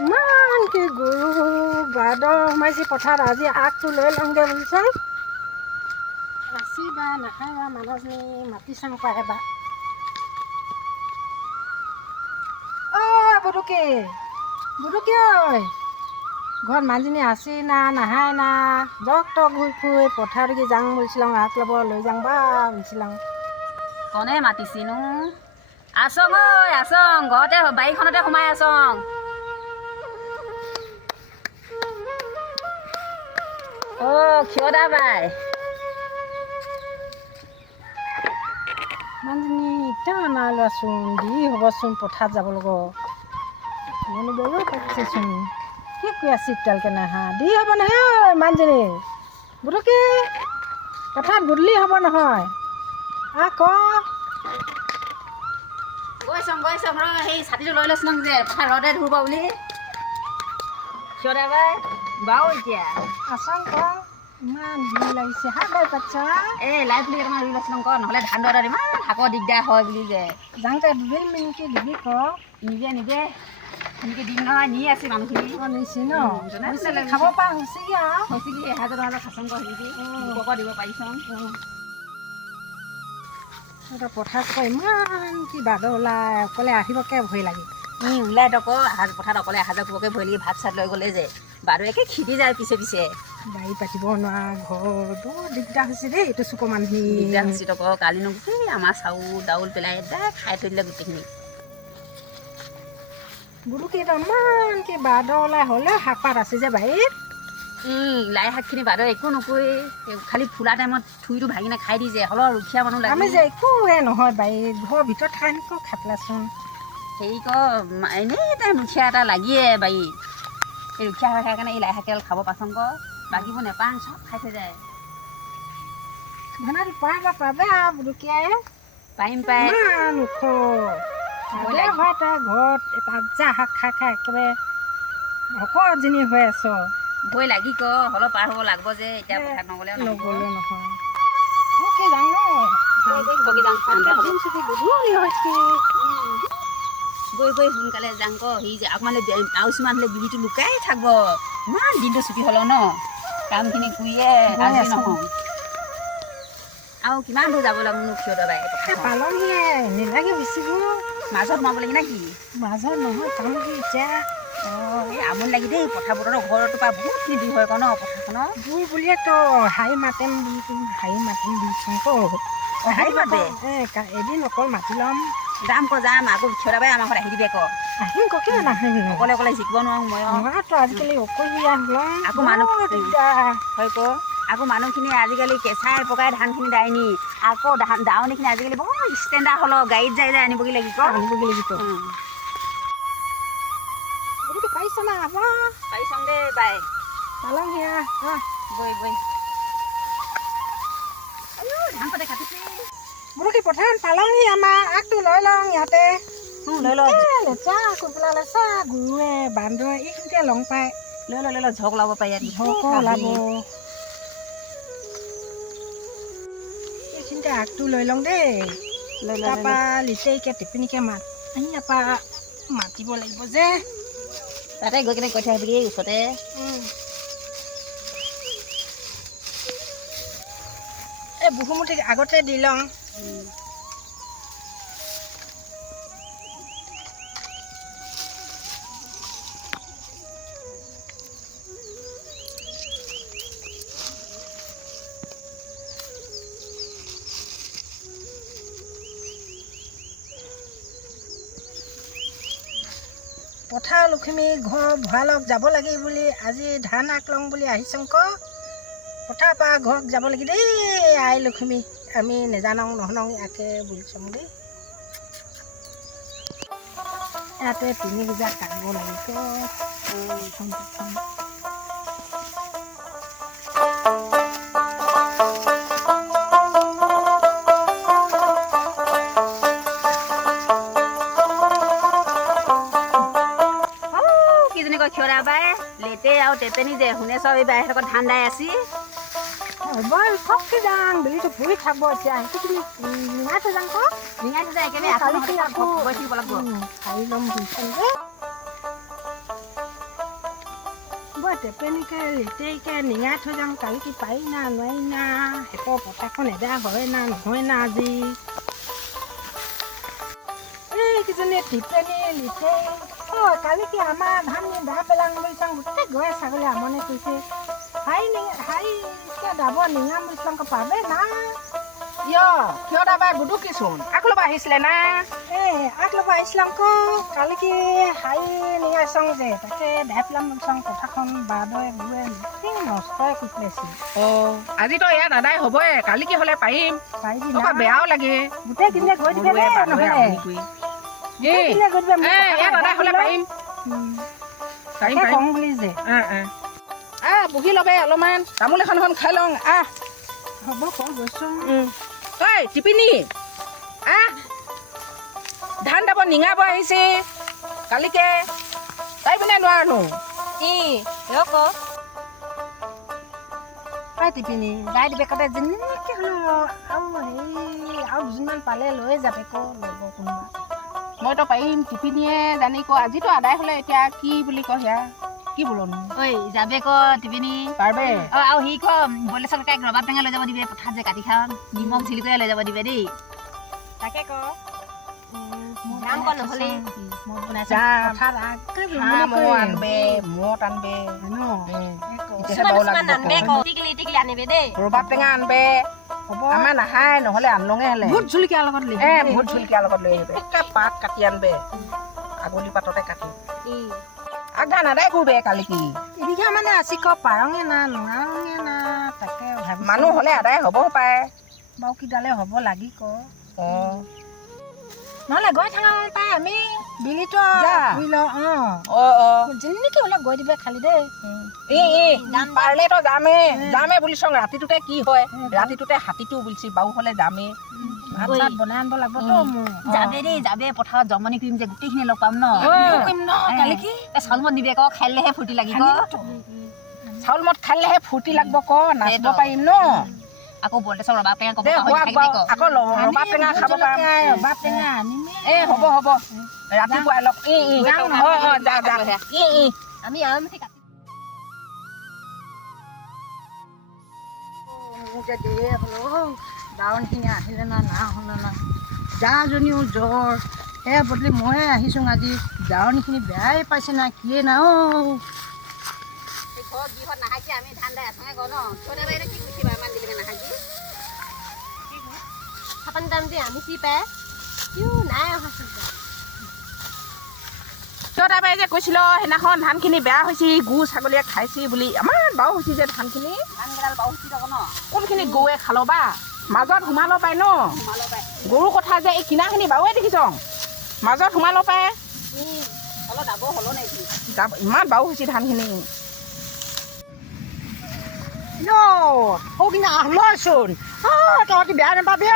ইমান কি গৰু বাদ সোমাইছে পথাৰত আজি আগটো লৈ লওঁগৈ বুলিছে ৰাচি বা নাখায় বা মানুহজনী মাতি চাং পায় বা বুটুকি ঐ ঘৰত মানুহজনী আছে না নাহায় না জক তক ঘূৰি ফুৰি পথাৰত যাওঁ বুলিছিলাম আগ ল'ব লৈ যাওঁ বা বুলিছিলাম কনে মাতিছিনো আছং ঐ আছং ঘৰতে বাৰীখনতে সোমাই আছং ক্ষীয়দা বাই মানুহজনী এতিয়া নাই লোৱাচোন দি হ'বচোন পথাৰত যাব লগত মনে বেলেগ পাতিছেচোন কি কৈ আছে এতিয়ালৈকে নাহা দি হ'ব নহয় মানুহজনী বুটুকি পথাৰত গধূলি হ'ব নহয় গৈছং ৰ সেই ছাতিটো লৈ লৈছিলং যে পথাৰ ৰ'দে ধৰিব বুলি ক্ষীয়দা বাই বাৰু এতিয়া আছাং ইমান ভিৰ লাগিছে হাত বাই পাতিছা লাই পুলি কেইটামান ৰুই লৈছিলং নহ'লে ধান দৰাত ইমান শাকৰ দিগদাৰ হয় বুলি যে যাওঁতে দুদিন মিনিটকে দিবি নিজে সেনেকৈ দিম নহয় নি আছে মানুহখিনি নিছে ন খাব পৰা হৈছেগৈ আৰু হৈছেগৈ এহাজাৰ টকা খাচং হেৰি লোককো দিব পাৰিছং এটা পথাৰত ইমান কি বাদ ওলাই অকলে আহিবকে ভয় লাগে ওলাই তক পথাৰত অকলে অহা যোৱা কৰিবকে ভয় লাগি ভাত চাত লৈ গ'লে যে বাৰুৱে খেদি যায় পিছে বাৰী পাতিব নোৱাৰা ঘৰ বৰ দিগদাৰ হৈছে দেই এইটো চুকৰ মানুহ দিগদাৰ হৈছে তক কালিনো গোটেই আমাৰ চাউল দাউল পেলাই একদম খাই থৈ দিলে গোটেইখিনি বুটুকি ইমান কি বাদ ওলাই হ'লেও শাক পাত আছে যে বাৰীত লাই শাকখিনি বাদৰ একো নকৰি খালি ফুলা টাইমত থুইটো ভাগিনে খাই দি যে হ'লেও ৰখীয়া মানুহ লাগে আমি যে একোৱে নহয় বাৰীত ঘৰৰ ভিতৰত খাই এনেকৈ খাই পেলাচোন হেৰি এনেই তাই মুখীয়া এটা লাগিয়ে বাৰীত এই ৰখীয়া হৈ খাই কাৰণে এই লাই শাকেডাল খাব পাচং বাকীবোৰ নেপাং চব খাই থৈ যায় ধনাটো পাবা বুটুকিয়াই পাৰিম পাই ইমান ওখ হয় তাৰ ঘৰত তাজা শাক খাই খাই একেবাৰে ভকতজনী হৈ আছ ভয় লাগি হ'লেও পাৰ হ'ব লাগিব যে এতিয়া পথাৰত নগ'লেও নগ'লেও নহয় কি যাওঁ গৈ সোনকালে যাং সি যে অকণমান আউচমান হ'লে বিলিটো লুকাই থাকিব ইমান দিনটো ছুটি হ'লেও ন কামখিনি কৰিয়ে আজি নহয় আৰু কিমান দূৰ যাব লাগনো ক্ষীয়দা বাই পালঙিয়ে নেলাগে বেছি মাজত সোমাব লাগি নে কি মাজত নহয় কাম কি এতিয়া এই আমনি লাগি দেই পথাৰ বতৰৰ ঘৰটোৰ পৰা বহুতখিনি দূৰ হয় ন পথাৰখনৰ দূৰ বুলিয়েতো হাৰি মাতিম বুলিচোন হাৰি মাতে এদিন অকল মাতি ল'ম যাম যাম আকৌ ক্ষীয়দা বাই আমাৰ ঘৰত আহি দিবি আহিম কিয় নাহিম অকলে জিকিব নোৱাৰোঁ মই নোৱাৰতো আজিকালি অকলশৰীয়া হ'ম আকৌ মানুহ হয় আকৌ মানুহখিনি আজিকালি কেঁচাই পকাই ধানখিনি দাই নি আকৌ দাৱনীখিনি আজিকালি বৰ ষ্টেণ্ডাৰ্ড হ'ল গাড়ীত যাই আনিবগৈ লাগিব পাৰিছ না পাৰিছং দেই বাই পালং সেয়া গৈ ধান পাতে কাটিছে বুটুকি পথাৰত পালংহি আমাৰ আগটো লৈ লওঁ ইয়াতে লৈ ল লেচা কুকুলা লেচা গৰুৱে বান্দৰে এইখিনিতে লং পায় লৈ ল ঝক ওলাব পাৰি ঝক ওলাব এইখিনিতে আগটো লৈ লওঁ দেই তাৰপৰা লিচেৰিকৈ টিপিনিকৈ ইয়াৰ পৰা মাতিব লাগিব যে তাতে গৈ কেনে কৈ থৈ আহিবি ওচৰতে এই বহুমুঠি আগতে দি লওঁ পথাৰ লখিমী ঘৰ ভঁৰালক যাব লাগে বুলি আজি ধান আগ লওঁ বুলি আহিছং পথাৰৰ পৰা ঘৰত যাব লাগে দেই আই লখিমী আমি নেজানাওঁ নহনাওঁ ইয়াকে বুলিছং দেই ইয়াতে 3 কেজি কাটিব লাগিব ক্ষীয়দা বাই লেটে আৰু টেপেনি যে শুনে চব এই বাহিৰত ধান দাই আছি চবকে যাওঁ বেলিটো ভৰি খাব এতিয়া ৰিঙাইটো যাওঁ ৰিঙাইটো যায় একেবাৰে আকৌ গৈ থাকিব লাগিব খাই ল'ম বুলিছোঁ যে বৰ টেপেনিকে লেতেৰিকে নিঙাই থৈ যাওঁ কালি কি পাৰি না নোৱাৰি না শেষৰ পথাৰখন এদায় হয় না নহয় না আজি এইকেইজনী টিপেনি লিটেৰি কালি কি আমাৰ ধান দা পেলাং বুলি চাওঁ গোটেই গৈ ছাগলী আমনি কৰিছে হাই দাব নিঙাম বুলি চাওঁ পাবে না কিয় দাবাই বুধু কিচোন আগ ল'ব আহিছিলে না আগ ল'ব আহিছিলাম কালি কি হাই নিঙাই চাওঁ যে তাকে দাই পেলাম বুলি চাওঁ পথাৰখন বাদৰে গুৱে নষ্টই কৰি পেলাইছিল আজিতো এয়া দাদাই হ'বই কালি কি হ'লে পাৰিম বেয়াও লাগে গোটেইখিনিয়ে গৈ দিবে বহি ল'বে অলপমান তামোল এখন খাই লওঁ হ'ব কওঁ গৈছোঁ তই টিপিনি ধান দাব নিঙাব আহিছে কালিকে তাই পিনে নোৱাৰনো টিপিনি গাই দিবে কাটে যেনেকৈ হ'লেও আৰু দুজনমান পালে লৈ যাবে ল'ব কোনোবা মইতো পাৰিম টিপিনিয়ে জানি আজিতো আদায় হ'লে এতিয়া কি বুলি কয় সেয়া কি বোলোনো যাবে টিপিনি পাৰবে আৰু সি বলে চৰকাৰক ৰবাব টেঙা লৈ যাব দিবে পথাৰত যে কাটি খাওঁ নিমখ ঝিলিকৰে লৈ যাব দিবে দেই তাকে যাম নহ'লে ৰবাব টেঙা আনবে আমাৰ নাখায় নহ'লে আনলঙে হ'লে ভোট জলকীয়াৰ লগত ভোট জলকীয়াৰ লগত লৈ আহিবে পাত কাটি আনবে আগলি পাততে কাটি আগা নাদাই কৰিবে কালি কি এবিঘা মানে আছে পাৰঙে না নোৱাৰঙে না তাকে মানুহ হ'লে আদায় হ'ব পাৰে বাৰু কিডালে হ'ব লাগি নহ'লে গৈ থাকা পাই আমি বিলিটো যেনেকৈ হ'লে গৈ দিবে খালি দেই পাৰিলেতো যামে বুলি চং ৰাতিটোতে কি হয় ৰাতিটোতে হাতীটো বুলিছি বাউ হ'লে যামে ভাত চাত বনাই আনিব লাগিবতো মোৰ যাবে দেই যাবে পথাৰত জমনি কৰিম যে গোটেইখিনি লগ পাম ন কালি কি চাউল মদ দিবে খাইলেহে ফূৰ্তি লাগিব চাউল মদ খালেহে ফূৰ্তি লাগিব নাচিব পাৰিম ন আকৌ বলতে চব ৰবাব টেঙা আকৌ ৰবাব টেঙা খাব পাৰিম ৰবাব টেঙা আনিমে হ'ব ৰাতিপুৱাই লগ আমি আৰামছে কাটি দিয়ে হ'লো দাৱনখিনি আহিলে না হ'লে না যাজনীও জ্বৰ সেয়া বদলি ময়ে আহিছোঁ আজি দাৱনীখিনি বেয়াই পাইছে না কিয়ে না নাহাকি আমি ধান দাই আছোঁ ন কি কৈছে ইমান দিলে নাহাকি খাপান দাম যে আমি কি পায় নাই অহা তাই যে কৈছিল সেইদিনাখন ধানখিনি বেয়া হৈছে গৰু ছাগলীয়ে খাইছে বুলি আমাৰ বাও হৈছে যে ধানখিনি ধানকেইডাল বাৰু উঠি যাব ন কোনখিনি গৰুৱে খালো বা মাজত সোমাব পাৰে ন গৰু কথা যে এই কিনাখিনি বাৰুৱে দেখিছ মাজত সোমাব পাৰে অলপ যাব হ'লো নেকি ইমান বাউ হৈছে ধানখিনি সৌখিনি আহলচোন তহঁতি বেয়া নাপাবি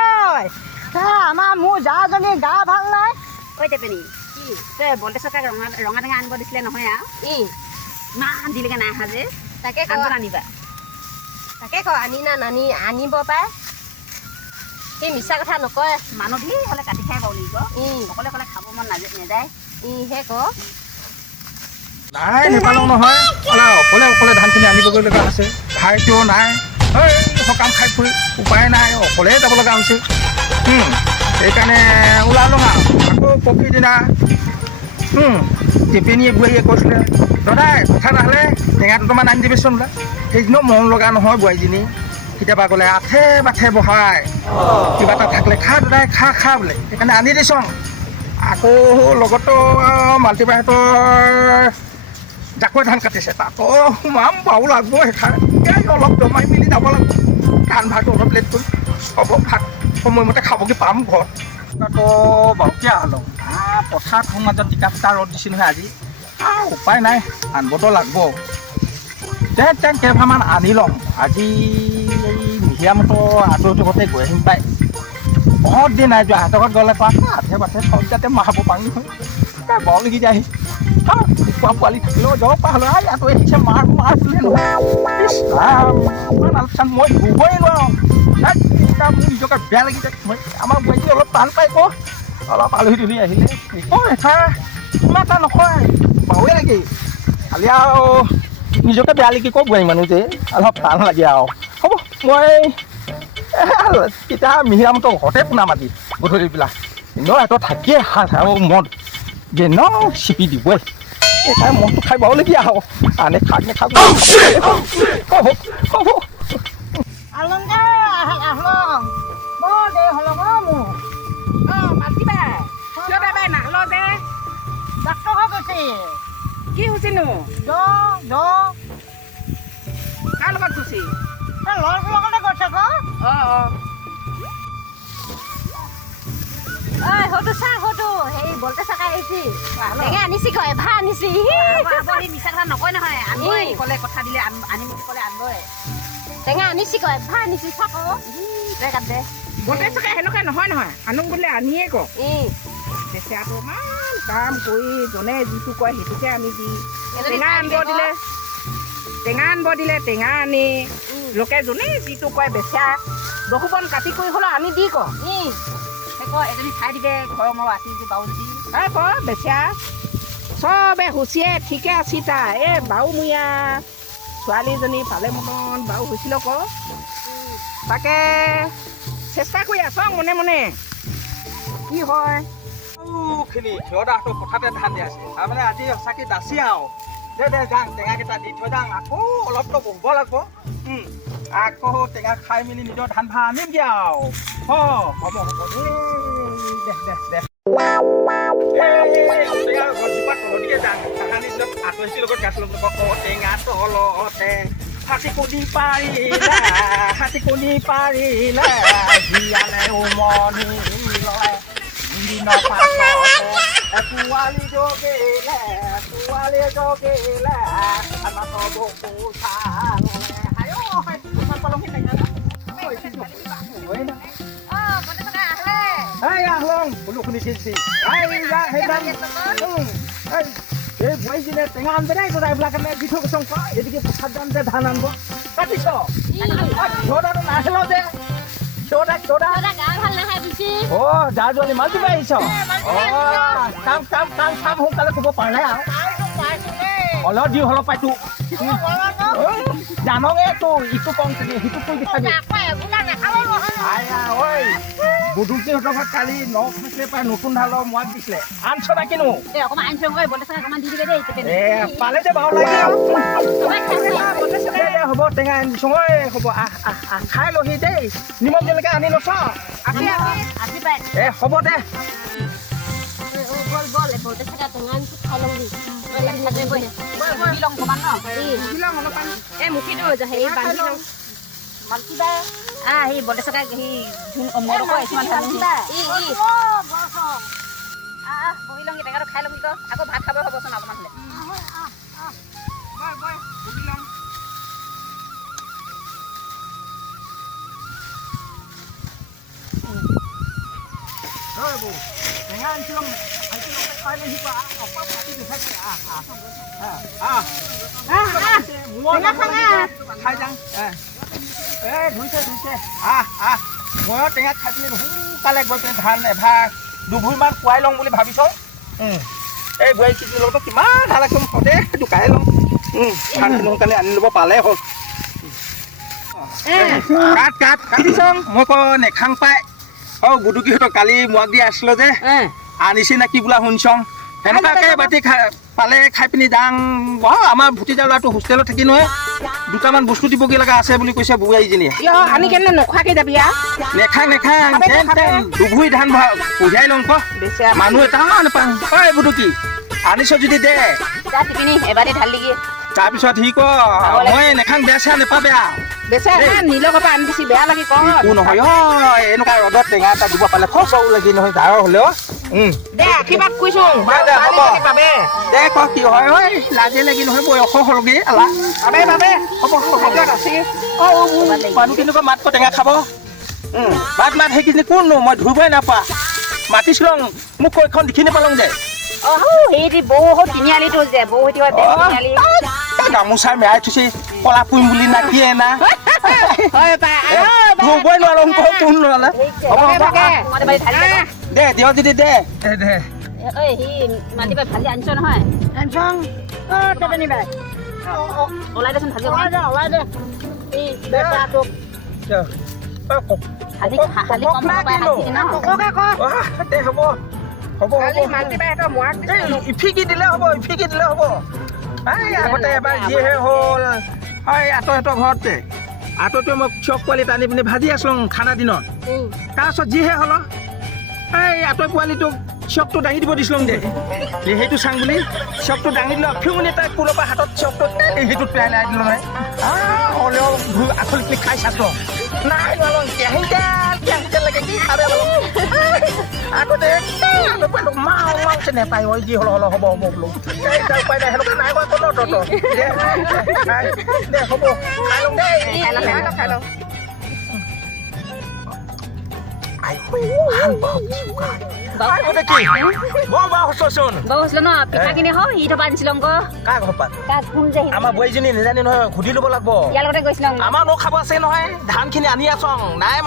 আমাৰ মোৰ যাজনী গা ভাল নাই টেপেনি কি বলতে চৰকাৰক ৰঙা টেঙা আনিব দিছিলে নহয় আৰু ইমান দিলেকে নাই অহা যে তাকে আনিবা তাকে আনি না নানি আনিব পায় সেই মিছা কথা নকয় মানুহ ধেৰ হ'লে কাটি খাই পাব লাগিব অকলে অকলে খাব মন নেযায় সেই নাই নেপালোঁ নহয় অকলে অকলে ধানখিনি আনিবগৈ লগা আছে ভাইটিও নাই সকাম খাই ফুৰি উপায় নাই অকলে যাব লগা হৈছে সেইকাৰণে ওলালোঁ আকৌ পৰহি দিনা টিপিনীয়ে বোৱাৰীয়ে কৈছিলে দাদাই কথা নাহ'লে টেঙা দুটামান আনি দিবিচোন বোলে সেইদিনাও মন লগা নহয় বোৱাৰীজনী কেতিয়াবা গ'লে আঠে বাঠে বহাই কিবা এটা থাকিলে খা দাদাই খা বোলে সেইকাৰণে আনি দিছোঁ আকৌ লগতো মাল্টিবাহঁতৰ জাকৈ ধান কাটিছে তাতো সোমাম বাৰু লাগব সেইখানে অলপ দমাই মেলি যাব লাগিব ধান ভাতটো অলপ লেট কৰি হ'ব ভাত সময়মতে খাবগৈ পাম ঘৰত তাতো বাৰু কিয় হ'লোঁ পথাৰখন মাজত জিকা ফুটা ৰ'দ দিছে নহয় আজি উপায় নাই আনিবতো লাগিব তেন কেইভাৰমান আনি ল'ম আজি এই মিহিয়ামতৰ আঁতৰতে গৈ আহিম পাই বহুত দিন নাই যোৱা হাতত গ'লে কোৱা আধে বাঠে সদ্যাতে মাৰিব পাৰি নহয় বৰ লাগি যায় কুকুৰা পোৱালি থাকিলেও যাব পৰা হ'লো ইয়াতো আহিছে মাৰ বোলে নহয় আলোচনা মই ধুবই নোৱাৰোঁ মোৰ নিজকে বেয়া লাগি যায় আমাৰ বোৱাৰী অলপ টান পাই অলপ আলহী তুলি আহিলে ইমান এটা নকয় বাৰুৱে লাগে খালি আৰু নিজকে বেয়া লিখি কওঁ বোৱাৰী মানুহ যে অলপ টান লাগে আৰু হ'ব মই এতিয়া মিহিৰামহঁতৰ ঘৰতে পোনা মাতি গধূলি বিলাক এনেও সিহঁতৰ থাকিয়ে সাজ আৰু মদ এনেও চিপি দিবই এইকাৰণে মদটো খাই বাওলগীয়া আৰু আনে খাক নেখাক হ'ব আলং আহলং বৰ দেৰি হ'ল মোৰ মাতিবা কিয় বাবাই নাহল যে ডাক্তৰ হৈ গৈছে কি হৈছেনো কাৰ লগত গৈছে ল'ৰাটোৰ লগতে গৈছে আকৌ হয়তো চা হয়তো সেই বলতে চাকাই আহিছি টেঙা আনিছি কয় ভা আনিছি মিছা কথা নকয় নহয় আনবই ক'লে কথা দিলে আনিম বুলি ক'লে আনবই টেঙা আনিছি কয় ভা আনিছি চাক দে কাট দে বলতে চাকাই সেনেকুৱা নহয় আনক বোলে আনিয়ে কওঁ বেচেৰাটো ইমান কাম কৰি জনে যিটো কয় সেইটোকে আমি দি টেঙা আনিব দিলে টেঙা আনি লোকে যোনে যিটো কয় বেচা বহুবন কাটি কৰি হ'লেও আনি দি কওঁ এজনী খাই দিবে ঘৰৰ মোৰ আছি যে বাউজি ক বেচা চবে হুচিয়ে ঠিকে আছি তা এই বাউমূৰীয়া ছোৱালীজনী পালে মতন বাউ হৈছিল ক তাকে চেষ্টা কৰি আছ মনে মনে কি হয় খিনি সিহঁতৰ পথাৰতে ধান দি আছে তাৰমানে আজি সঁচাকৈ দাচি আৰু দে যাওঁ টেঙাকেইটা দি থৈ যাওঁ আকৌ অলপতো বহিব লাগিব আকৌ টেঙা খাই মেলি নিজৰ ধান ভা আনিমগৈ আৰু হ'ব দে গছজোপা তলতিকে যাওঁ তাহানি য'ত আঁতৰিছি লগত গাছ ল'ব টেঙা তলতে হাতী কণী পাৰিলে জীয়ালে উমনি লয় দিনৰ পাছতে পোৱালি জগিলে আমাৰ পোছা আহলং বোলো শুনিছিল এই বোৱাৰীজনীয়ে টেঙা আনবে দেই তোৰা এইবিলাক দি থৈ গৈছ এদিকে পথাৰ যাম যে ধান আনব কাটিছ সিহঁতটো নাহিল যে যা যোৱালি মাল দিব আহিছ কাম সোনকালে ক'ব পাৰে আৰু অলপ দি হলপ পাইতো জানঙে তো ইটো কম সিটো কৈ দেখাবি বুধুকিহঁতৰ ঘৰত কালি নখে পাই নতুন ধানৰ মোৱাক দিছিলে আনছ না কিনো পালে যে বাৰু লাগে হ'ব টেঙা আনিছো হ'ব খাই লহি দেই নিমখ জলকীয়া আনি লৈছ হ'ব দে সেই বলতে চকা সেই মোৰ বহি লওঁ টেঙাটো খাই ল'ম আকৌ ভাত খাব হ'বচোন অকণমান খাই যাওঁ ধুইছে মই টেঙা খাই পিনি সোনকালে গৈ পিনি ধান এভাগ দুভুঁইমান খুৱাই লওঁ বুলি ভাবিছ এই বোৱাৰী কিজনীৰ লগতো কিমান ভাল লাগে সদে দোকাই লওঁ ধান সোনকালে আনি ল'ব পালে হ'ল কাটিছ মই ক নেখাং পাই বুদুকিহঁতক কালি মোৱাক দি আছিলো যে আনিছে নে কি বোলা শুনিছং সেনেকুৱাকে বাটি পালে খাই পিনি যাং আমাৰ ভতিজা ল'ৰাটো হোষ্টেলত থাকি নহয় দুটামান বস্তু দিবগৈ লগা আছে বুলি কৈছে বোৱাৰীজনীয়ে আনি কেনে নোখোৱাকে যাবি নেখাং দুভুঁই ধান কঢ়িয়াই লওঁ ক মানুহ এটা নাপাওঁ বুদুকি আনিছ যদি দে এবাৰে ঢালি দিয়ে তাৰপিছত সি ক মই নেখাং বেয়া চেয়া নেপাবে নিলৰ পৰা আনি দিছি বেয়া লাগি একো নহয় এনেকুৱা ৰ'দত টেঙা এটা দিব পালে খচাও লাগি নহয় গাঁৱৰ হ'লেও দে আশীৰ্বাদ কৰিছো দে ক কি হয় লাজে লাগি নহয় বয়স হ'লগৈ মানুহ কেনেকুৱা মাত টেঙা খাব মাত সেইখিনি কোননো মই ধৰিবই নাপা মাতিছিলো মোক কৈখন দেখি নাপালোঁ যে গামোচা মেৰাই থৈছে কলা পুৰিম বুলি নাকিয়ে না ধৰিবই নোৱাৰো কোন নহ'লে দে দিয় যদি দে ওলাই দেচোন ভাজি অকণমান। ওলাই দে এই বেটাটোক হালি হালি কম হ'ব পাৰে হালি ন ককে ক দে হ'ব হ'ব কালি মান্তি বাহঁতৰ মোৱাক ইফিকি দিলে হ'ব ইফিকি দিলে হ'ব এই আগতে এবাৰ যিহে হ'ল হয় আঁতৰ ঘৰতে আঁতৰটোৱে মই চক পোৱালি টানি পিনি ভাজি আছিলোঁ ঠাণ্ডা দিনত তাৰপাছত যিহে হ'ল এই আঁতৰ পোৱালিটোক চকটো দাঙি দিব দিছিলোঁ দে সেইটো চাং বুলি চকটো দাঙি দিলোঁ ফিউনি তাই কোৰৰ পৰা হাতত চকটো সেইটোত পেলাই লাই দিলোঁ নাই হ'লেও আচলতে খাই চাইছোঁ নাই নোৱাৰোঁ কেহিংকেল লাগে কি খাবে আগতে পোৱালিটোক মাও চেনে পাই হয় যি হ'ল হ'ব বোলো উপায় নাই সেনেকুৱা নাই কোৱা কোনো দে হ'ব খাই লওঁ দেই খাই লওঁ আগতে কি বৰ হৈছোন বাৰু হৈছিল ন পিঠাখিনি হওঁ সি থবা আনিছিলোঁ আকৌ কাক হপাত কাক কোন যে আমাৰ বোৱাৰীজনী নেজানি নহয় সুধি ল'ব লাগিব ইয়াৰ লগতে গৈছিলোঁ আমাৰ মোক খাব আছে নহয় ধানখিনি আনি আছোঁ নাই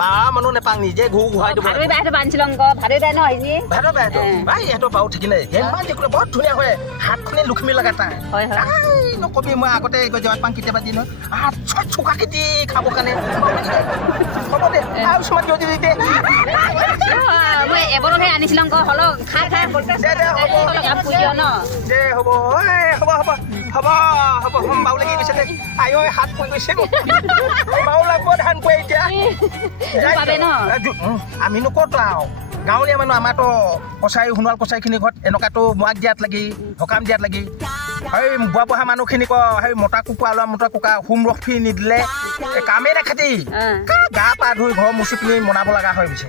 মা মানুহ নেপাং নিজে ঘূৰাই দিব ভাদৈ বাই থবা আনিছিলোঁ আকৌ ভাদৈ বাই ন হেৰি ভাদৰ বাইতো ভাই ইহঁতৰ বাৰু ঠিকেই নাই হেমান দেখোন বহুত ধুনীয়া হয় হাতখনে লুখমি লগা তাই হয় হয় নকবি মই আগতে জেৱাত পাং কেতিয়াবা দিন হাত চোকা খেতি খাবৰ কাৰণে হ'ব দে আৰু কিছুমান যদি দে মই এবাৰতহে আনিছিলোঁ আকৌ হ'লেও খাই খাই কাম কৰি দিয় ন দে হ'ব বাউ লাগি গৈছে দে আই হাত পৰি গৈছে বাউ লাগব ধান পোৱা এতিয়া পাবে ন আমিনো ক'ত আৰু গাঁৱলীয়া মানুহ আমাৰতো কচাই সোণোৱাল কচাইখিনি ঘৰত এনেকুৱাতো মোৱাক দিয়াত লাগি সকাম দিয়াত লাগি সেই বুঢ়া বুঢ়া মানুহখিনি কয় সেই মতা কুকুৰা লোৱা মতা কুকুৰা হোম ৰখি নিদিলে কামেই নাখাতি গা পা ধুই ঘৰ মুচি পিনি মনাব লগা হৈ গৈছে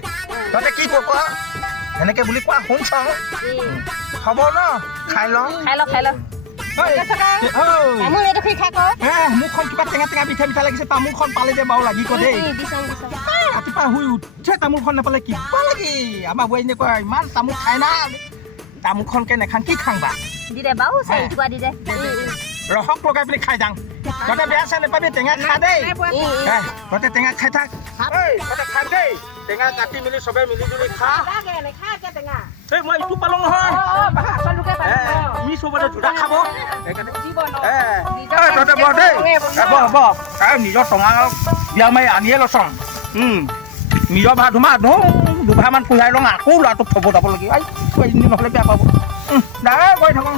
তহঁতে কি ক সেনেকে বুলি কোৱা শুনছ হ'ব ন খাই লওঁ মুখখন কিবা টেঙা মিঠা লাগিছে তামোলখন পালে যে বাৰু লাগি ক দেই ৰাতিপুৱা শুই উঠে তামোলখন নাপালে কিবা লাগি আমাৰ বোৱাৰীজনীয়ে কয় ইমান তামোল খাই না তামোলখনকে নেখাং কি খাং বা দি দে বাৰু চাৰিটুকুৰা দি দে ৰসক লগাই পিনি খাই যাওঁ তহঁতে বেয়া চাই নাপাবি টেঙা খা দেই তহঁতে টেঙা খাই থাক তহঁতে খাই দেই টেঙা কাটি মেলি চবে মিলি জুলি খা এই মই ইটো পালোঁ নহয় মি চবতে জোৰা খাব তহঁতে বৰ দেই হ'ব নিজৰ টঙা বিয়া মাৰি আনিয়ে লৈছোঁ নিজৰ ভাত দুভাৰমান পুহাই লওঁ আকৌ ল'ৰাটোক থ'ব যাব লাগে নহ'লে বেয়া পাব দাই গৈ থাকোঁ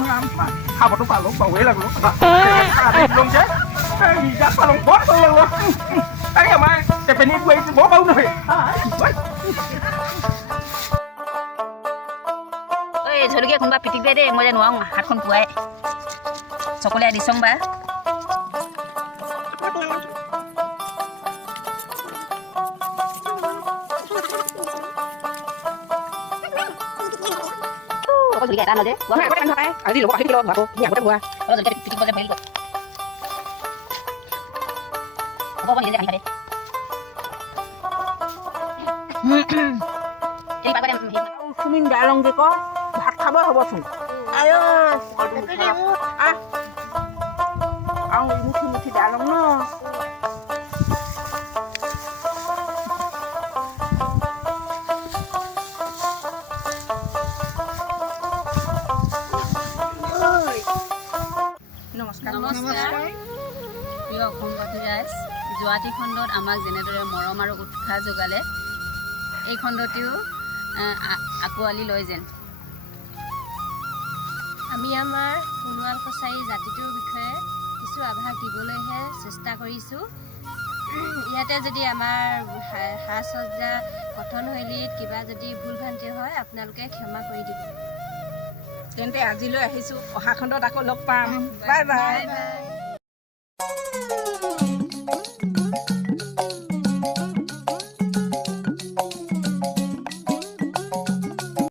খাবতো পালোঁ পাবই লাগিলোঁ যে নিজা পালোঁ বৰ ভাল লাগিব এই আমাৰ টেপেনি বোৱাৰী বৰ পাওঁ নহয় ঐ জলকীয়া কোনোবা পিটিক দে দেই মই যে নোৱাৰোঁ হাতখন পুৱাই চকলিয়াই দিছোঁ বা এটা নদে আজি ল'ব আহিব ভাবো আগতে হোৱা জলকীয়া পিটিক বজাই মাৰিলোঁ হ'ব নিজে আহি থাকে এই পাগলে তুমি ডালং যে ক ভাত খাব হ'বচোন আৰু মুঠি ডালং ন নমস্কাৰ প্ৰিয় অসমবাসী ৰাইজ যোৱাটি খণ্ডত আমাক যেনেদৰে মৰম আৰু উৎসাহ যোগালে এই খণ্ডটিও আঁকোৱালি লয় যেন আমি আমাৰ সোণোৱাল কছাৰী জাতিটোৰ বিষয়ে কিছু আভাস দিবলৈহে চেষ্টা কৰিছোঁ ইয়াতে যদি আমাৰ সাজ সজ্জা গঠনশৈলীত কিবা যদি ভুল ভ্ৰান্তি হয় আপোনালোকে ক্ষমা কৰি দিব তেন্তে আজিলৈ আহিছোঁ অহা খণ্ডত আকৌ লগ পাম বাই বাই বাই